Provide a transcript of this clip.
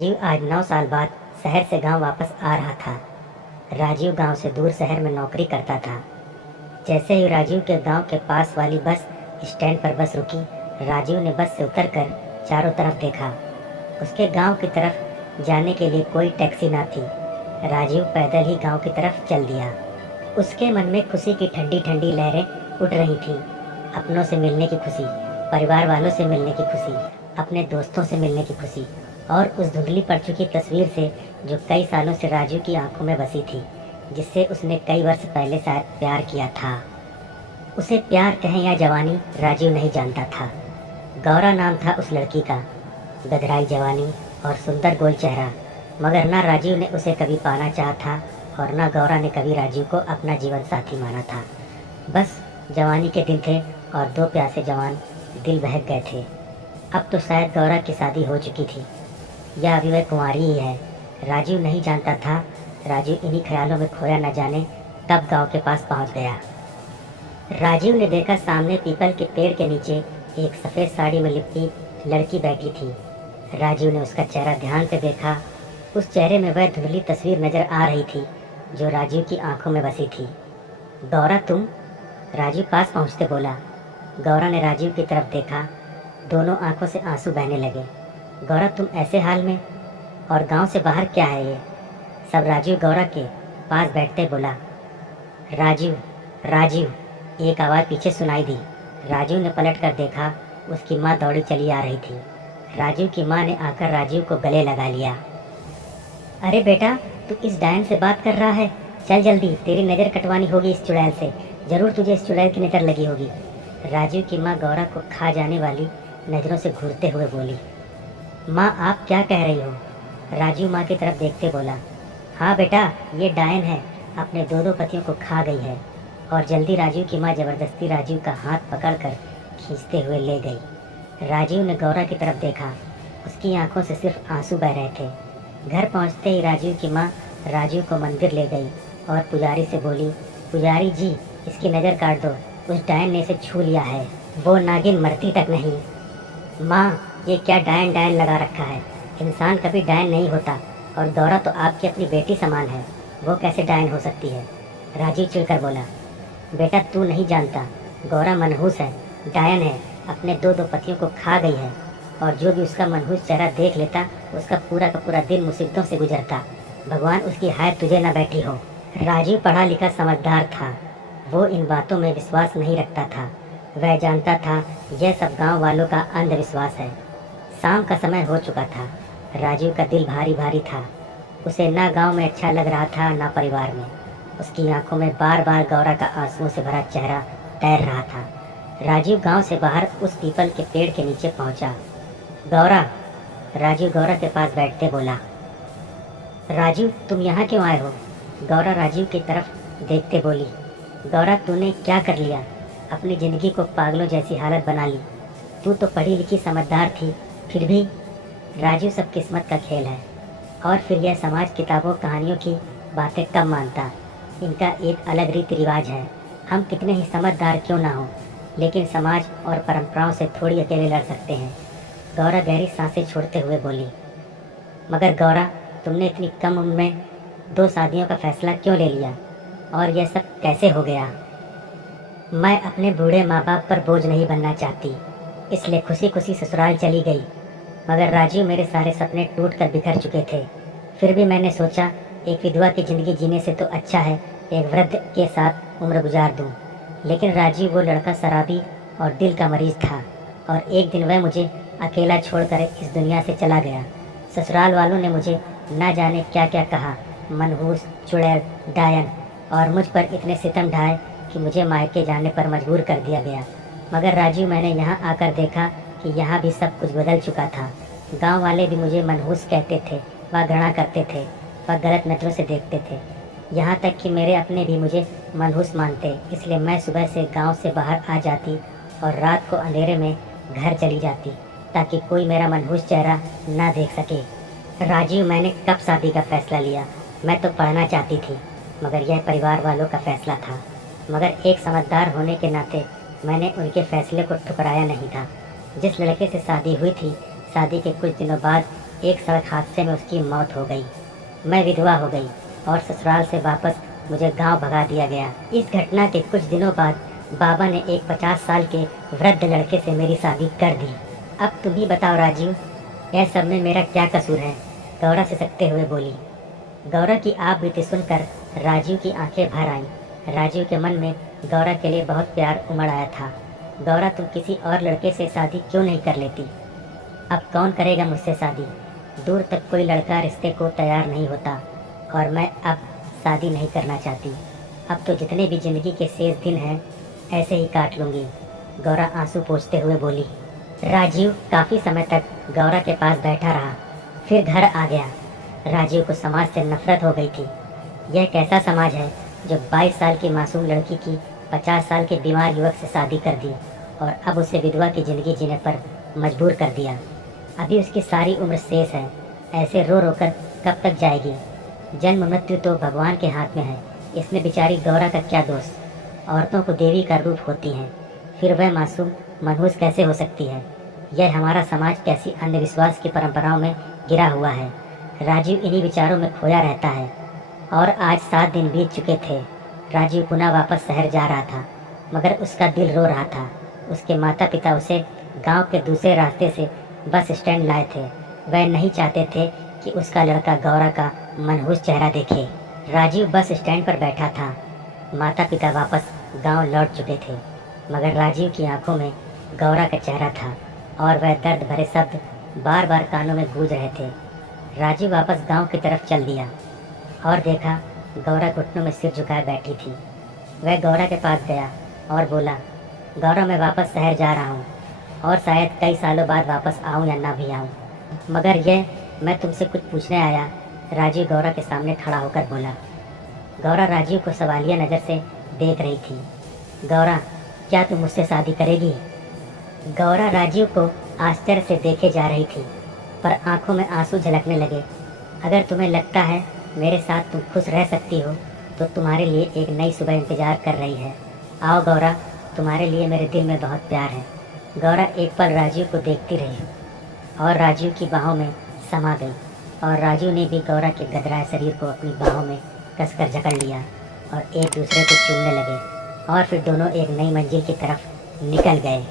राजीव आज 9 साल बाद शहर से गांव वापस आ रहा था। राजीव गांव से दूर शहर में नौकरी करता था। जैसे ही राजीव के गांव के पास वाली बस स्टैंड पर बस रुकी, राजीव ने बस से उतरकर चारों तरफ देखा। उसके गांव की तरफ जाने के लिए कोई टैक्सी ना थी। राजीव पैदल ही गांव की तरफ चल दिया। उसके मन में खुशी की ठंडी ठंडी लहरें उठ रही थीं। अपनों से मिलने की खुशी, परिवार वालों से मिलने की खुशी, अपने दोस्तों से मिलने की खुशी और उस धुंधली पड़ चुकी तस्वीर से जो कई सालों से राजू की आंखों में बसी थी, जिससे उसने कई वर्ष पहले शायद प्यार किया था। उसे प्यार कहें या जवानी, राजीव नहीं जानता था। गौरा नाम था उस लड़की का। गधराई जवानी और सुंदर गोल चेहरा, मगर ना राजीव ने उसे कभी पाना चाहा था और ना गौरा ने कभी राजीव को अपना जीवन साथी माना था। बस जवानी के दिन थे और दो प्यासे जवान दिल बहक गए थे। अब तो शायद गौरा की शादी हो चुकी थी या अभी वह कुंवारी ही है, राजीव नहीं जानता था। राजीव इन्हीं ख्यालों में खोया न जाने तब गांव के पास पहुंच गया। राजीव ने देखा सामने पीपल के पेड़ के नीचे एक सफ़ेद साड़ी में लिपटी लड़की बैठी थी। राजीव ने उसका चेहरा ध्यान से देखा। उस चेहरे में वह धुंधली तस्वीर नजर आ रही थी जो राजीव की आंखों में बसी थी। गौरा तुम? राजीव पास पहुंचते बोला। गौरा ने राजीव की तरफ देखा। दोनों आंखों से आंसू बहने लगे। गौरा तुम ऐसे हाल में, और गांव से बाहर क्या है ये सब? राजीव गौरा के पास बैठते बोला। राजीव राजीव, एक आवाज़ पीछे सुनाई दी। राजीव ने पलट कर देखा। उसकी माँ दौड़ी चली आ रही थी। राजीव की माँ ने आकर राजीव को गले लगा लिया। अरे बेटा, तू इस डायन से बात कर रहा है? चल जल्दी, तेरी नज़र कटवानी होगी इस चुड़ैल से। ज़रूर तुझे इस चुड़ैल की नज़र लगी होगी। राजीव की माँ गौरा को खा जाने वाली नज़रों से घूरते हुए बोली। माँ, आप क्या कह रही हो? राजीव माँ की तरफ देखते बोला। हाँ बेटा, ये डायन है, अपने दो दो पतियों को खा गई है। और जल्दी राजीव की माँ ज़बरदस्ती राजीव का हाथ पकड़कर खींचते हुए ले गई। राजीव ने गौरा की तरफ देखा। उसकी आंखों से सिर्फ आंसू बह रहे थे। घर पहुँचते ही राजीव की माँ राजीव को मंदिर ले गई और पुजारी से बोली, पुजारी जी, इसकी नज़र काट दो, उस डायन ने इसे छू लिया है, वो नागिन मरती तक नहीं। माँ, ये क्या डायन डायन लगा रखा है? इंसान कभी डायन नहीं होता, और गौरा तो आपकी अपनी बेटी समान है, वो कैसे डायन हो सकती है? राजीव चिढ़कर बोला। बेटा, तू नहीं जानता, गौरा मनहूस है, डायन है, अपने दो दो पतियों को खा गई है, और जो भी उसका मनहूस चेहरा देख लेता उसका पूरा का पूरा दिन मुसीबतों से गुजरता। भगवान उसकी हाय तुझे न बैठी हो। राजीव पढ़ा लिखा समझदार था। वो इन बातों में विश्वास नहीं रखता था। वह जानता था यह सब गांव वालों का अंधविश्वास है। शाम का समय हो चुका था। राजीव का दिल भारी भारी था। उसे ना गांव में अच्छा लग रहा था ना परिवार में। उसकी आंखों में बार बार गौरा का आंसुओं से भरा चेहरा तैर रहा था। राजीव गांव से बाहर उस पीपल के पेड़ के नीचे पहुंचा। गौरा, राजीव गौरा के पास बैठते बोला। राजीव, तुम यहाँ क्यों आए हो? गौरा राजीव की तरफ देखते बोली। गौरा, तूने क्या कर लिया? अपनी ज़िंदगी को पागलों जैसी हालत बना ली। तू तो पढ़ी लिखी समझदार थी, फिर भी। राजीव, सब किस्मत का खेल है। और फिर यह समाज किताबों कहानियों की बातें कब मानता? इनका एक अलग रीति रिवाज है। हम कितने ही समझदार क्यों ना हो, लेकिन समाज और परंपराओं से थोड़ी अकेले लड़ सकते हैं। गौरा गहरी सांसें छोड़ते हुए बोली। मगर गौरा, तुमने इतनी कम उम्र में 2 शादियों का फैसला क्यों ले लिया? और यह सब कैसे हो गया? मैं अपने बूढ़े माँ बाप पर बोझ नहीं बनना चाहती, इसलिए खुशी खुशी ससुराल चली गई। मगर राजीव, मेरे सारे सपने टूट कर बिखर चुके थे। फिर भी मैंने सोचा एक विधवा की ज़िंदगी जीने से तो अच्छा है एक वृद्ध के साथ उम्र गुजार दूं। लेकिन राजीव, वो लड़का शराबी और दिल का मरीज था, और एक दिन वह मुझे अकेला छोड़कर इस दुनिया से चला गया। ससुराल वालों ने मुझे ना जाने क्या क्या कहा, मनहूस, चुड़ैल, डायन, और मुझ पर इतने सितम ढाए कि मुझे मायके जाने पर मजबूर कर दिया गया। मगर राजीव, मैंने यहाँ आकर देखा कि यहाँ भी सब कुछ बदल चुका था। गांव वाले भी मुझे मनहूस कहते थे, वह घृणा करते थे, वह गलत नज़रों से देखते थे। यहाँ तक कि मेरे अपने भी मुझे मनहूस मानते। इसलिए मैं सुबह से गांव से बाहर आ जाती और रात को अंधेरे में घर चली जाती, ताकि कोई मेरा मनहूस चेहरा ना देख सके। राजीव, मैंने कब शादी का फैसला लिया? मैं तो पढ़ना चाहती थी, मगर यह परिवार वालों का फैसला था। मगर एक समझदार होने के नाते मैंने उनके फैसले को ठुकराया नहीं था। जिस लड़के से शादी हुई थी, शादी के कुछ दिनों बाद एक सड़क हादसे में उसकी मौत हो गई। मैं विधवा हो गई और ससुराल से वापस मुझे गांव भगा दिया गया। इस घटना के कुछ दिनों बाद बाबा ने एक 50 साल के वृद्ध लड़के से मेरी शादी कर दी। अब तुम ही बताओ राजीव, यह सब में मेरा क्या कसूर है? गौरा सिसकते हुए बोली। गौरा की आप बीती सुनकर राजीव की आंखें भर आईं। राजीव के मन में गौरा के लिए बहुत प्यार उमड़ आया था। गौरा, तुम किसी और लड़के से शादी क्यों नहीं कर लेती? अब कौन करेगा मुझसे शादी? दूर तक कोई लड़का रिश्ते को तैयार नहीं होता और मैं अब शादी नहीं करना चाहती। अब तो जितने भी जिंदगी के शेष दिन हैं ऐसे ही काट लूँगी। गौरा आंसू पोंछते हुए बोली। राजीव काफ़ी समय तक गौरा के पास बैठा रहा, फिर घर आ गया। राजीव को समाज से नफरत हो गई थी। यह कैसा समाज है जो 22 साल की मासूम लड़की की 50 साल के बीमार युवक से शादी कर दी और अब उसे विधवा की ज़िंदगी जीने पर मजबूर कर दिया। अभी उसकी सारी उम्र शेष है, ऐसे रो रो कर कब तक जाएगी? जन्म मृत्यु तो भगवान के हाथ में है, इसमें बेचारी गौरा का क्या दोष? औरतों को देवी का रूप होती हैं, फिर वह मासूम मनहूस कैसे हो सकती है? यह हमारा समाज कैसी अंधविश्वास की परंपराओं में गिरा हुआ है। राजीव इन्हीं विचारों में खोया रहता है। और आज 7 दिन बीत चुके थे। राजीव पुनः वापस शहर जा रहा था, मगर उसका दिल रो रहा था। उसके माता पिता उसे गांव के दूसरे रास्ते से बस स्टैंड लाए थे। वह नहीं चाहते थे कि उसका लड़का गौरा का मनहूस चेहरा देखे। राजीव बस स्टैंड पर बैठा था। माता पिता वापस गांव लौट चुके थे, मगर राजीव की आंखों में गौरा का चेहरा था और वह दर्द भरे शब्द बार बार कानों में गूंज रहे थे। राजीव वापस गांव की तरफ चल दिया और देखा गौरा घुटनों में सिर झुकाए बैठी थी। वह गौरा के पास गया और बोला, गौरा, मैं वापस शहर जा रहा हूँ और शायद कई सालों बाद वापस आऊँ या ना भी आऊँ, मगर यह मैं तुमसे कुछ पूछने आया। राजीव गौरा के सामने खड़ा होकर बोला। गौरा राजीव को सवालिया नज़र से देख रही थी। गौरा, क्या तुम मुझसे शादी करेगी? गौरा राजीव को आश्चर्य से देखे जा रही थी, पर आंखों में आंसू झलकने लगे। अगर तुम्हें लगता है मेरे साथ तुम खुश रह सकती हो तो तुम्हारे लिए एक नई सुबह इंतजार कर रही है। आओ गौरा, तुम्हारे लिए मेरे दिल में बहुत प्यार है। गौरा एक पल राजीव को देखती रही और राजीव की बाहों में समा गई और राजीव ने भी गौरा के गदराए शरीर को अपनी बाहों में कसकर जकड़ लिया और एक दूसरे को चूमने लगे और फिर दोनों एक नई मंजिल की तरफ निकल गए।